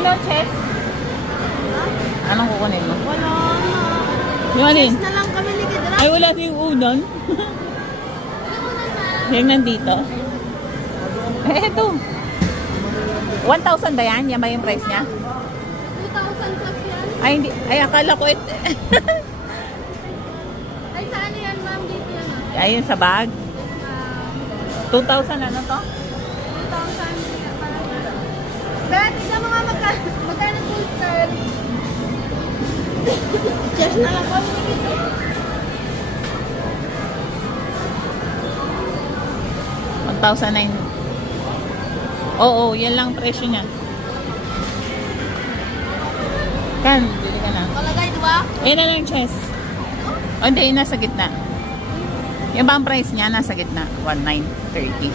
Nino, check. Anong kukunin mo? Wala na. Yung ano yun? Yes na lang kami ni Kidra. Ay, wala yung unan. Yung nandito. Eh, ito. 1,000 ba yan? Yan ba yung price niya? 2,000 plus yan. Ay, hindi. Ay, akala ko ito. Ay, saan yan, ma'am? Dito yan, ah. Ayun sa bag. 2,000 ano to? 2,000. Bet, tignan mo nga magkano full skirt. Yes na lang kami ni Kidra. 1,009. Oo, yan lang presyo niya. Kan, bili ka na. Kalagay, diba? Ayan na lang chest. O hindi, nasa gitna. Yung ba ang price niya? Nasa gitna. 1,930.